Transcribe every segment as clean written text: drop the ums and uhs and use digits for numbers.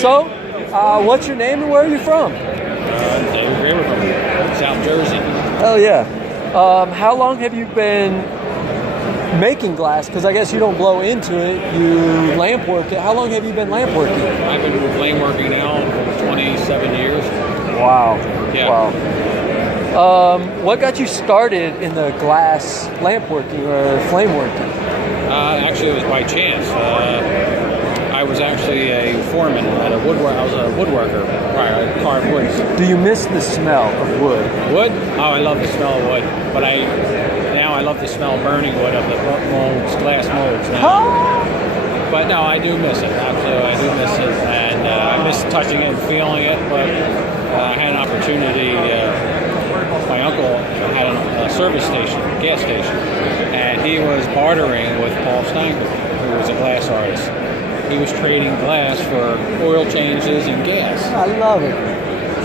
So, what's your name and where are you from? David Graeber from South Jersey. Oh yeah. How long have you been making glass? Because I guess you don't blow into it, you lamp work it. How long have you been lamp working? I've been flame working now for 27 years. Wow. Yeah. Wow. What got you started in the glass lamp working or flame working? Actually, it was by chance. I was actually a foreman at a woodwork. I was a woodworker. Right, I carved woods. Do you miss the smell of wood? Wood? Oh, I love the smell of wood. But now I love the smell of burning wood of the molds, glass molds now. But no, I do miss it. Absolutely, I do miss it, and I miss touching it and feeling it. But I had an opportunity. My uncle had a service station, gas station, and he was bartering with Paul Steinberg, who was a glass artist. He was trading glass for oil changes and gas. I love it.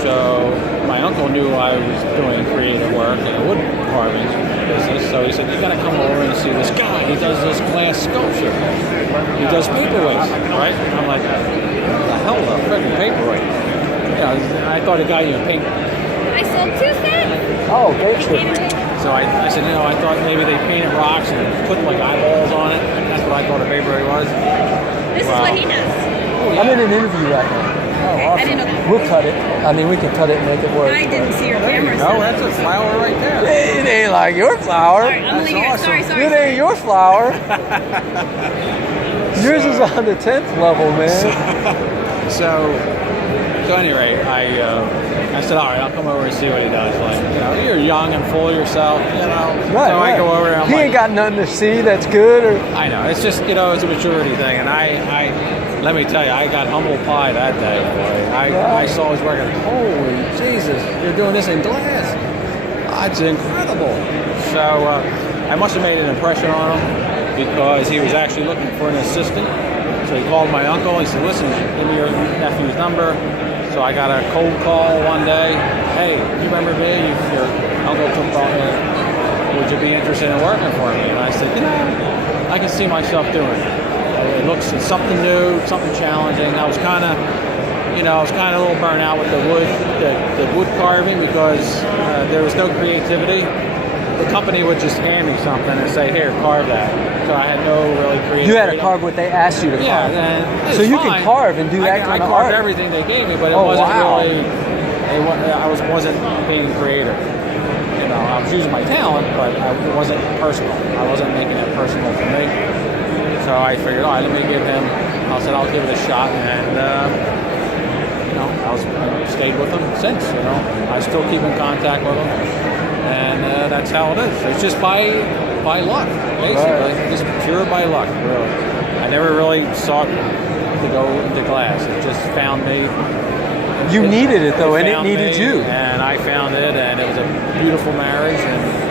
So my uncle knew I was doing creative work in a wood carving business, so he said, "You got to come over and see this guy. He does this glass sculpture. He does paperweights, right?" And I'm like, "What the hell, a freaking paperweight?" Yeah, I thought a guy you paint. I sold 2 sets. Oh, great. So I said, I thought maybe they painted rocks and put like eyeballs on it. That's what I thought a paperweight was. This is what he does. I'm in an interview right now. Okay, I didn't know that. We'll cut it. I mean, we can cut it and make it work. I didn't see your camera. No, that's a flower right there. It ain't like your flower. Sorry, I'm leaving it. Sorry. It ain't your flower. Yours is on the 10th level, man. So at any rate, I said, all right, I'll come over and see what he does. Like, you're young and full of yourself, Right, so I go over there. He ain't got nothing to see that's good. Or I know. It's just, it's a maturity thing. And I let me tell you, I got humble pie that day, boy. I saw his work and, holy Jesus, you're doing this in glass. It's incredible. So I must have made an impression on him because he was actually looking for an assistant. So he called my uncle. He said, listen, give me your nephew's number. So I got a cold call one day. Hey, you remember me? Your uncle took call me. Would you be interested in working for me? And I said, I can see myself doing it. It's something new, something challenging. I was kind of, a little burnt out with the wood carving because there was no creativity. The company would just hand me something and say, here, carve that. So I had no really creative. You had to carve what they asked you to carve. Yeah, so you can carve and do that kind of art. I carved everything they gave me, but it wasn't really. I wasn't being creative. I was using my talent, but it wasn't personal. I wasn't making it personal for me. So I figured, all right, let me give him. I said, I'll give it a shot, and I stayed with him since. I still keep in contact with him, and that's how it is. It's just by luck, basically, just pure by luck, really. I never really sought to go into glass. It just found me. You needed it though, and it needed you. And I found it, and it was a beautiful marriage.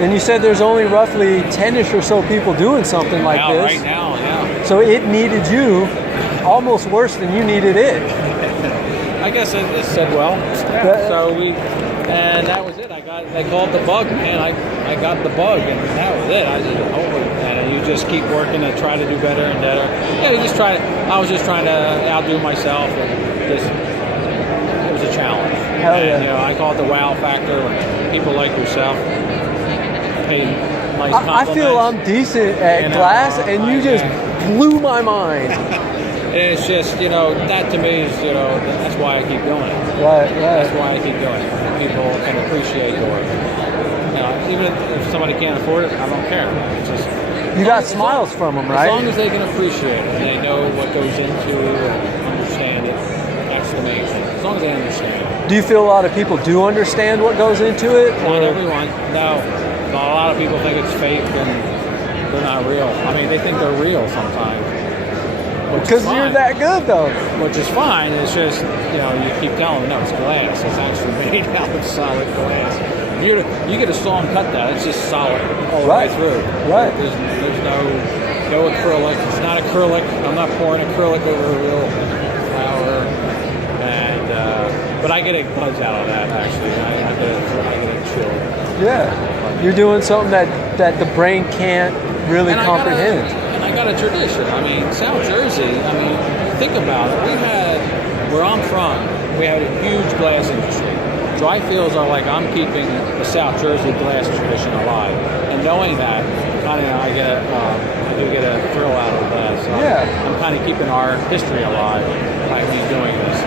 And you said there's only roughly 10-ish or so people doing something like this. Right now, yeah. So it needed you almost worse than you needed it. I guess it said well. So and that was it. They called the bug, man. I got the bug, and that was it. I just and you just keep working to try to do better and better. Yeah, I was just trying to outdo myself, and just it was a challenge. Hell yeah. And, I call it the wow factor when people like yourself pay nice compliments. I feel I'm decent at glass, and you just blew my mind. And it's just, that to me is, that's why I keep doing it. Right. That's why I keep doing it. People can appreciate the work. Even if somebody can't afford it, I don't care. It's just you got smiles from them, right? As long as they can appreciate it and they know what goes into it and understand it, that's the main thing. As long as they understand it. Do you feel a lot of people do understand what goes into it? Not everyone. No. A lot of people think it's fake and they're not real. I mean, they think they're real sometimes. Because you're that good, though. Which is fine. It's just, you keep telling them, no, it's glass. It's actually made out of solid glass. You get a saw and cut that. It's just solid all the way through. Right. There's no acrylic. It's not acrylic. I'm not pouring acrylic over a real flower. But I get a buzz out of that, actually. I get a chill. Yeah. You're doing something that the brain can't really comprehend. I got a tradition. I mean, South Jersey, think about it. We had where I'm from, we had a huge glass industry. Dry fields are like I'm keeping the South Jersey glass tradition alive, and knowing that, I do get a thrill out of that. So I'm kind of keeping our history alive by me doing this.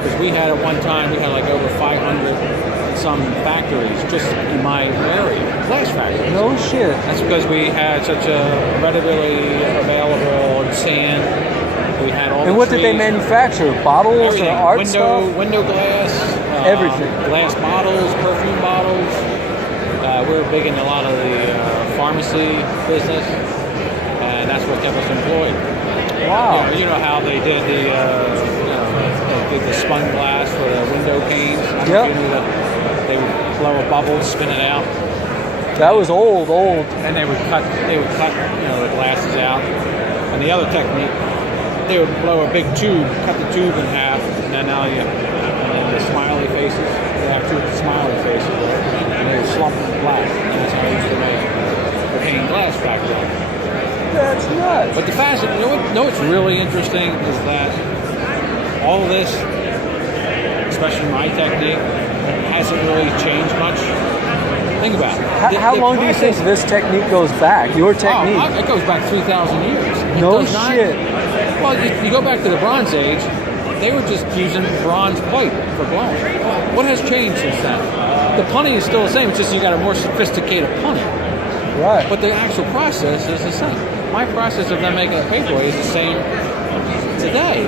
Because we had at one time, we had like over 500 some factories just in my area, glass factories. No shit. That's because we had such a readily available sand. We had all. And what did they manufacture? Bottles everything. or art stuff? Window glass. Everything. Glass bottles, perfume bottles. We were big in a lot of the pharmacy business, and that's what kept us employed. Wow. You know how they did they did the spun glass for the window panes. I don't know if you knew that. They would blow a bubble, spin it out. That was old. And they would cut the glasses out. And the other technique, they would blow a big tube, cut the tube in half, and then the smiley faces, they have two smiley faces, and they would slump them black. And that's how they used to make the pane glass back then. That's nuts. But the fashion, you know what's really interesting is that all this, especially my technique, hasn't really changed much. Think about it. How long do you think this technique goes back? Your technique? It goes back 3,000 years. No shit. Well, you go back to the Bronze Age, they were just using bronze plate for blowing. What has changed since then? The punning is still the same, it's just you got a more sophisticated punning. Right. But the actual process is the same. My process of them making a paperweight is the same today.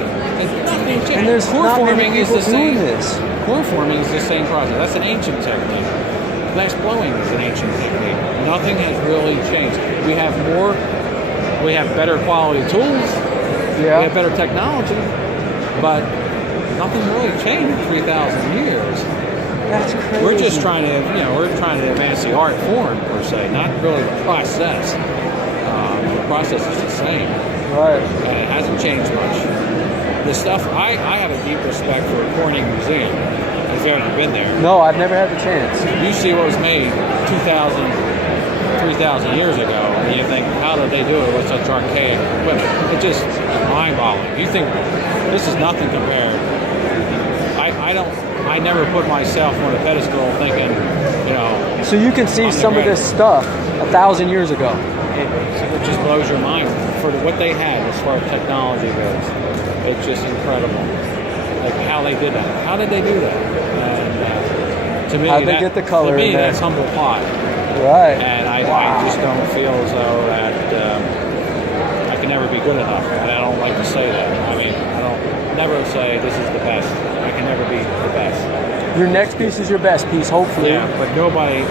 And there's core forming is the same. This. Core forming is the same process. That's an ancient technique. Glass blowing is an ancient technique. Nothing has really changed. We have better quality tools. Yeah. We have better technology, but nothing really changed in 3,000 years. That's crazy. We're just trying to, we're trying to advance the art form per se, not really the process. The process is the same. Right. And it hasn't changed much. The stuff, I have a deep respect for Corning Museum. If you've ever been there. No, I've never had the chance. You see what was made 3,000 years ago, and you think, how did they do it with such archaic equipment? It's just mind-boggling. You think this is nothing compared. I never put myself on a pedestal thinking, So you can see some of this stuff 1,000 years ago. It just blows your mind for what they had as far as technology goes. It's just incredible. Like how they did that. How did they do that? And to me, how'd they get the color? To me, in there? that's humble pie. Right. And I just don't feel as though that I can never be good enough. And I don't like to say that. I mean, I don't never say this is the best. I can never be the best. Your next piece is your best piece, hopefully. Yeah, but nobody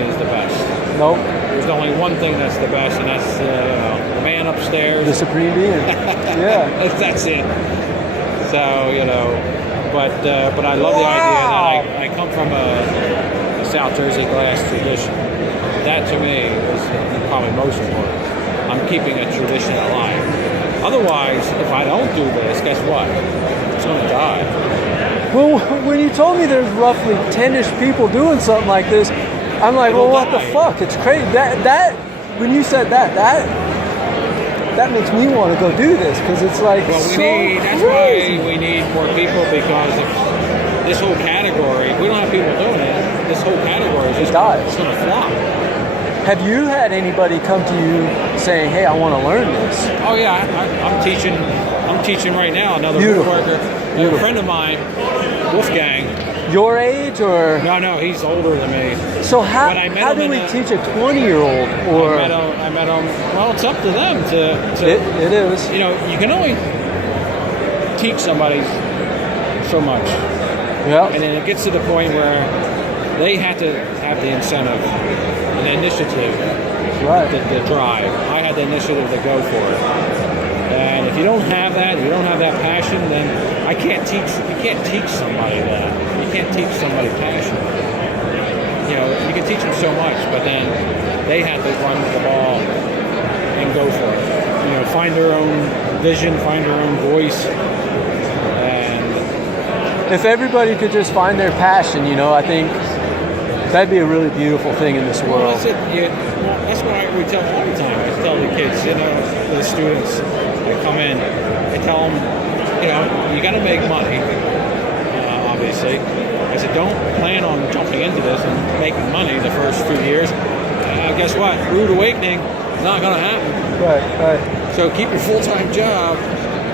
is the best. Nope. There's only one thing that's the best, and that's the man upstairs. The supreme being. Yeah. That's it. So, but I love the idea that I come from a South Jersey glass tradition. That to me is probably most important. I'm keeping a tradition alive. Otherwise, if I don't do this, guess what? It's going to die. Well, when you told me there's roughly 10-ish people doing something like this, I'm like, well, what the fuck? It's crazy. That when you said that makes me want to go do this because it's like that's crazy. why we need more people, because if this whole category, if we don't have people doing it, this whole category is just it's going to flop. Have you had anybody come to you saying, "Hey, I want to learn this"? Oh yeah, I'm teaching. I'm teaching right now. Another woodworker, a friend of mine, Wolfgang. Your age or? No, he's older than me. So how do we teach a 20-year-old? Or I met him. Well, it's up to them to. It is. You can only teach somebody so much. Yeah. And then it gets to the point where they have to have the incentive, the initiative, right? The drive. I had the initiative to go for it. And if you don't have that, you don't have that passion, then I can't teach. You can't teach somebody that. You can't teach somebody passion. You can teach them so much, but then they have to run the ball and go for it. Find their own vision, find their own voice. And if everybody could just find their passion, I think that'd be a really beautiful thing in this world. Well, that's it. That's what we tell all the time. I tell the kids, the students that come in, I tell them, you got to make money, obviously. I said, don't plan on jumping into this and making money the first few years. Guess what? Rude awakening is not going to happen. Right. So keep your full-time job,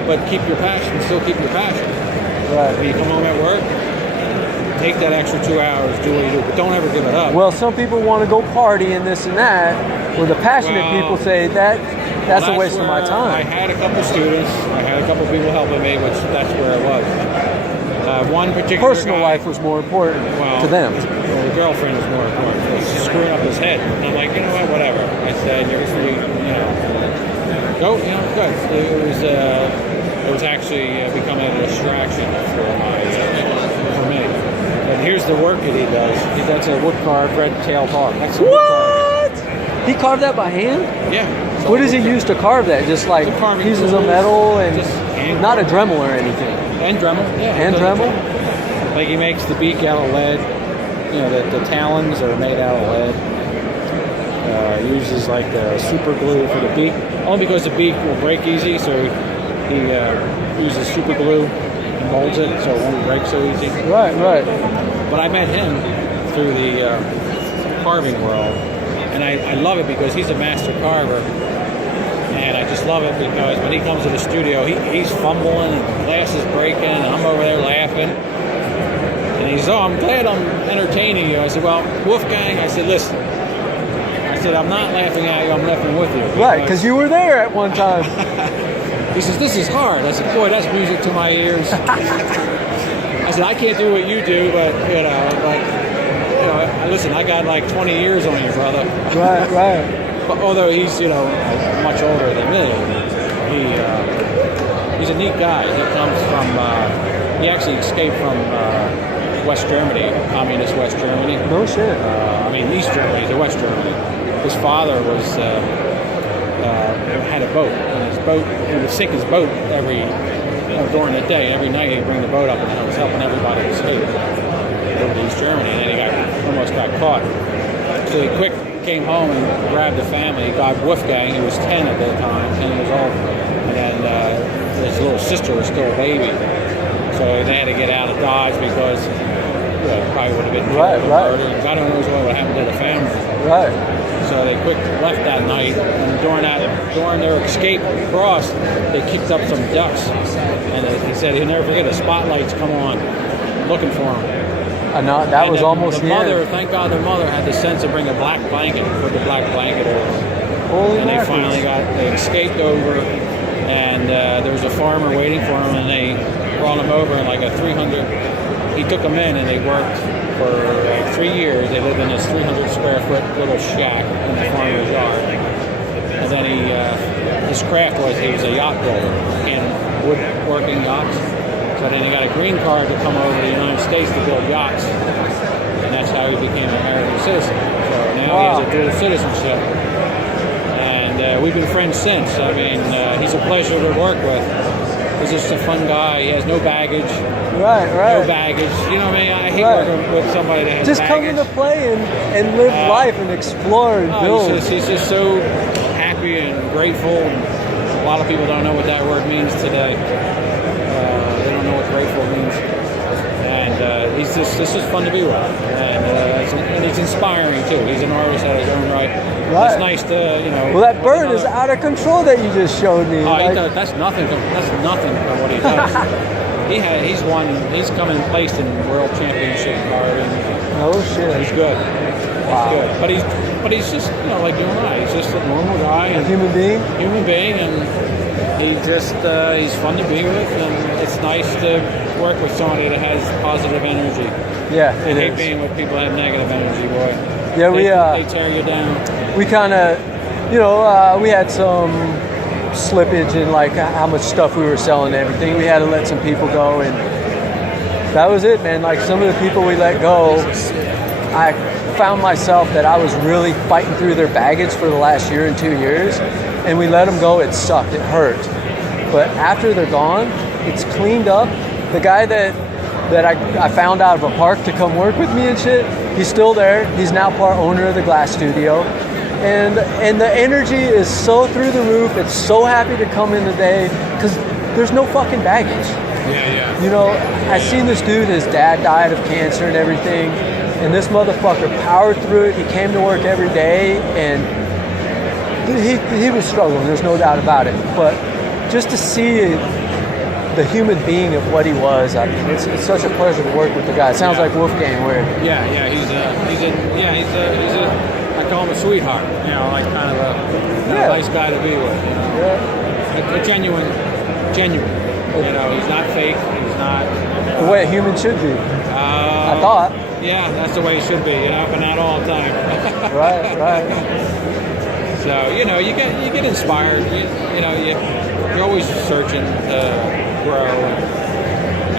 but keep your passion. Still keep your passion. Right. When you come home at work, take that extra 2 hours, do what you do, but don't ever give it up. Well, some people want to go party and this and that, where the passionate people say that's a waste of my time. I had a couple students, I had a couple people helping me, which that's where it was. One particular personal guy, life was more important to them. Well, the girlfriend was more important. She's screwing up his head. And I'm like, you know what, whatever. I said, you're free, go, good. It was actually becoming a distraction for me. And here's the work that he does. That's a wood carved red-tailed hawk. That's a what? He carved that by hand? Yeah. What does he use to carve that? Just like pieces of metal and not a Dremel or anything. And Dremel, yeah. And Dremel? Like he makes the beak out of lead. The talons are made out of lead. Uses like super glue for the beak. Only because the beak will break easy, so he uses super glue and molds it so it won't break so easy. Right. But I met him through the carving world. And I love it because he's a master carver. And I just love it because when he comes to the studio, he's fumbling and glass is breaking and I'm over there laughing. And he says, I'm glad I'm entertaining you. I said, well, Wolfgang, I said, listen. I said, I'm not laughing at you, I'm laughing with you. Right, because you were there at one time. He says, this is hard. I said, boy, that's music to my ears. I said, I can't do what you do, but listen, I got like 20 years on you, brother. Right. But although he's, much older than me, he's a neat guy. He comes from, he actually escaped from West Germany, communist West Germany. No shit. East Germany to West Germany. His father had a boat, and he would sink his boat during the day. Every night he'd bring the boat up, and I was helping everybody escape over to East Germany, and then he almost got caught. So he came home and grabbed the family. He got Wolfgang, he was 10 at that time, 10 years old, and his little sister was still a baby. So they had to get out of Dodge because it probably would have been murdered. God knows what would happen to the family. Right. So they left that night, and during their escape across, they kicked up some ducks, and he said he'll never forget the spotlights come on, looking for him. That was almost the mother. Thank God the mother had the sense to bring a black blanket, put the black blanket over. And they finally they escaped over, and there was a farmer waiting for him, and they brought him over in like a 300. He took them in, and they worked for 3 years. They lived in this 300 square foot little shack in the farmer's yard. And then his craft was he was a yacht builder in woodworking yachts. So then he got a green card to come over to the United States to build yachts. And that's how he became an American citizen. So now he has a dual citizenship. And we've been friends since. He's a pleasure to work with. He's just a fun guy. He has no baggage. Right. No baggage. You know what I mean? I hate working with somebody that has just baggage. come into play and live life and explore and build. He's just so happy and grateful. And a lot of people don't know what that word means today. They don't know what grateful means. And this is fun to be with. And he's inspiring too. He's an artist at his own right. It's nice to, Well, that bird is out of control that you just showed me. That's nothing. That's nothing about what he does. He's come and placed in World Championship carving. No shit. He's good. Wow. He's good. But he's just, like you and I. He's just a normal guy. A human being, and he's fun to be with, and it's nice to work with somebody that has positive energy. Yeah, I hate being with people that have negative energy, boy. Yeah, they tear you down. We kind of, we had some slippage in like how much stuff we were selling and everything. We had to let some people go, and that was it, man. Like some of the people we let go, I found myself that I was really fighting through their baggage for the last year and 2 years, and we let them go. It sucked. It hurt. But after they're gone, it's cleaned up. The guy that I found out of a park to come work with me and shit, he's still there. He's now part owner of the glass studio. And the energy is so through the roof. It's so happy to come in today because there's no fucking baggage. Yeah. You know, I seen this dude, his dad died of cancer and everything, and this motherfucker powered through it. He came to work every day, and he was struggling, there's no doubt about it. But just to see the human being of what he was, I mean, it's such a pleasure to work with the guy. It sounds like Wolfgang, where... Yeah, he's a I call him a sweetheart, you know, like kind of a nice guy to be with, you know. Yeah. A genuine, you know, he's not fake, he's not... The way a human should be, I thought. Yeah, that's the way it should be, you know, but not all the time. Right. So, you know, you get inspired, you know, you're always searching to grow.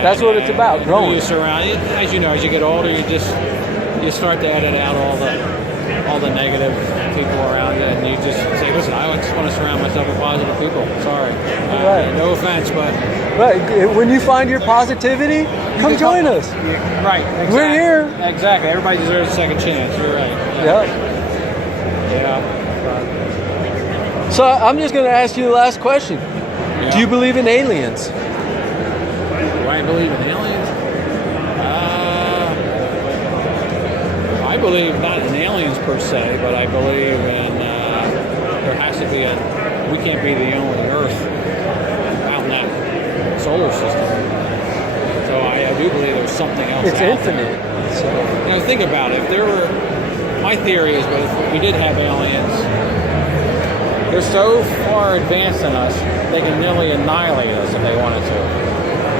That's what it's about, growing. You surround, as you know, as you get older, you start to edit out all the negative people around you, and you just say, listen, I just want to surround myself with positive people. Sorry. Right. No offense, but... Right. When you find your positivity, come join us. Right. Exactly. We're here. Exactly. Everybody deserves a second chance. You're right. Yeah. So I'm just going to ask you the last question. Yeah. Do you believe in aliens? Do I believe in aliens? I believe not in aliens per se, but I believe in there has to be we can't be the only Earth out in that solar system. So I do believe there's something else. It's out infinite. there. So. You know, think about it. If there were, my theory is, but if we did have aliens, they're so far advanced than us, they can nearly annihilate us if they wanted to.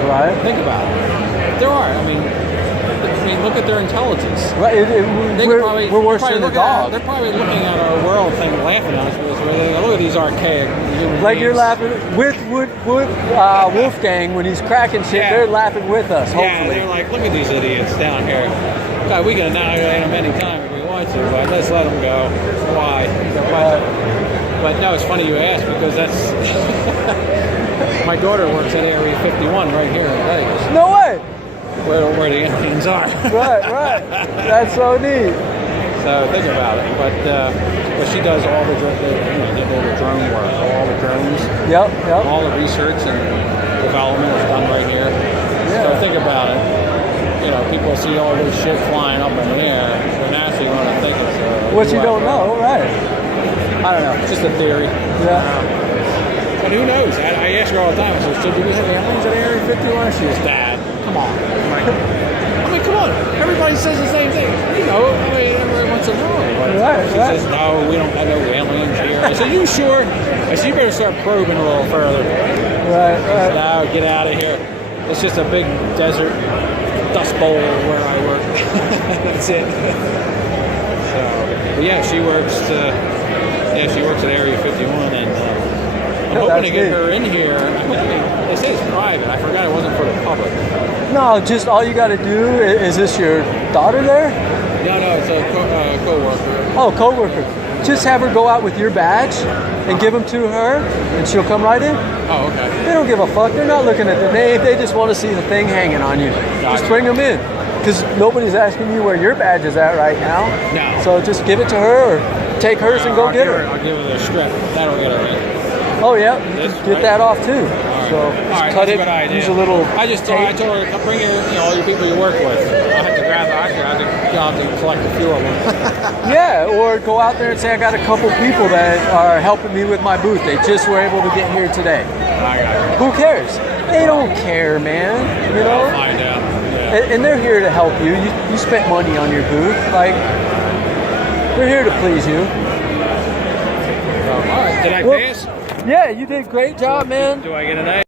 Right. Think about it. There are. I mean, look at their intelligence. Right. We're worse than the dog. They're probably looking at our world thing, laughing at us. They go, look at these archaic human like beings. you're laughing with Wolfgang when he's cracking shit. Yeah. They're laughing with us. Yeah, Hopefully. they're like, look at these idiots down here. God, we can annihilate them anytime if we want to, but let's let them go. Why? But no, it's funny you ask, because that's my daughter works at Area 51 right here in Vegas. No way. Where the aliens are. Right. That's so neat. So think about it. But she does all the drone work, all the drones. Yep. All the research and development is done right here. Yeah. So think about it. You know, people see all this shit flying up in the air. They're naturally going to think it's what you don't know, right? I don't know. It's just a theory. Yeah. But who knows? I ask her all the time. I said, so do we have aliens at Area 51? She goes, Dad, come on. I mean, come on. Everybody says the same thing. You know, every once in a while. She says, no, we don't have no aliens here. I said, you sure? I said, you better start probing a little further. Right. Said, no, get out of here. It's just a big desert dust bowl where I work. That's it. So, but yeah, she works at Area 51, and I'm hoping to get her in here. I mean, they say it's private. I forgot it wasn't for the public. No, just all you got to do is this your daughter there? No, it's a co-worker. Oh, co-worker. Just have her go out with your badge and give them to her, and she'll come right in. Oh, okay. They don't give a fuck. They're not looking at the name. They just want to see the thing hanging on you. Gotcha. Just bring them in. Because nobody's asking you where your badge is at right now. No. So just give it to her or take hers and go get her. I'll give her the script. That'll get her in. Oh, yeah. Get that off, too. Right. So cut it, use a little I told her to bring in all your people you work with. I have to grab her. Actually, I have to collect a few of them. Yeah, or go out there and say, I got a couple people that are helping me with my booth. They just were able to get here today. I got you. Who cares? They don't care, man. You know? I'll find out. Yeah. And they're here to help you. You spent money on your booth. Like, they're here to please you. All right. Did I pass? Yeah, you did a great job, man. Do I get an A?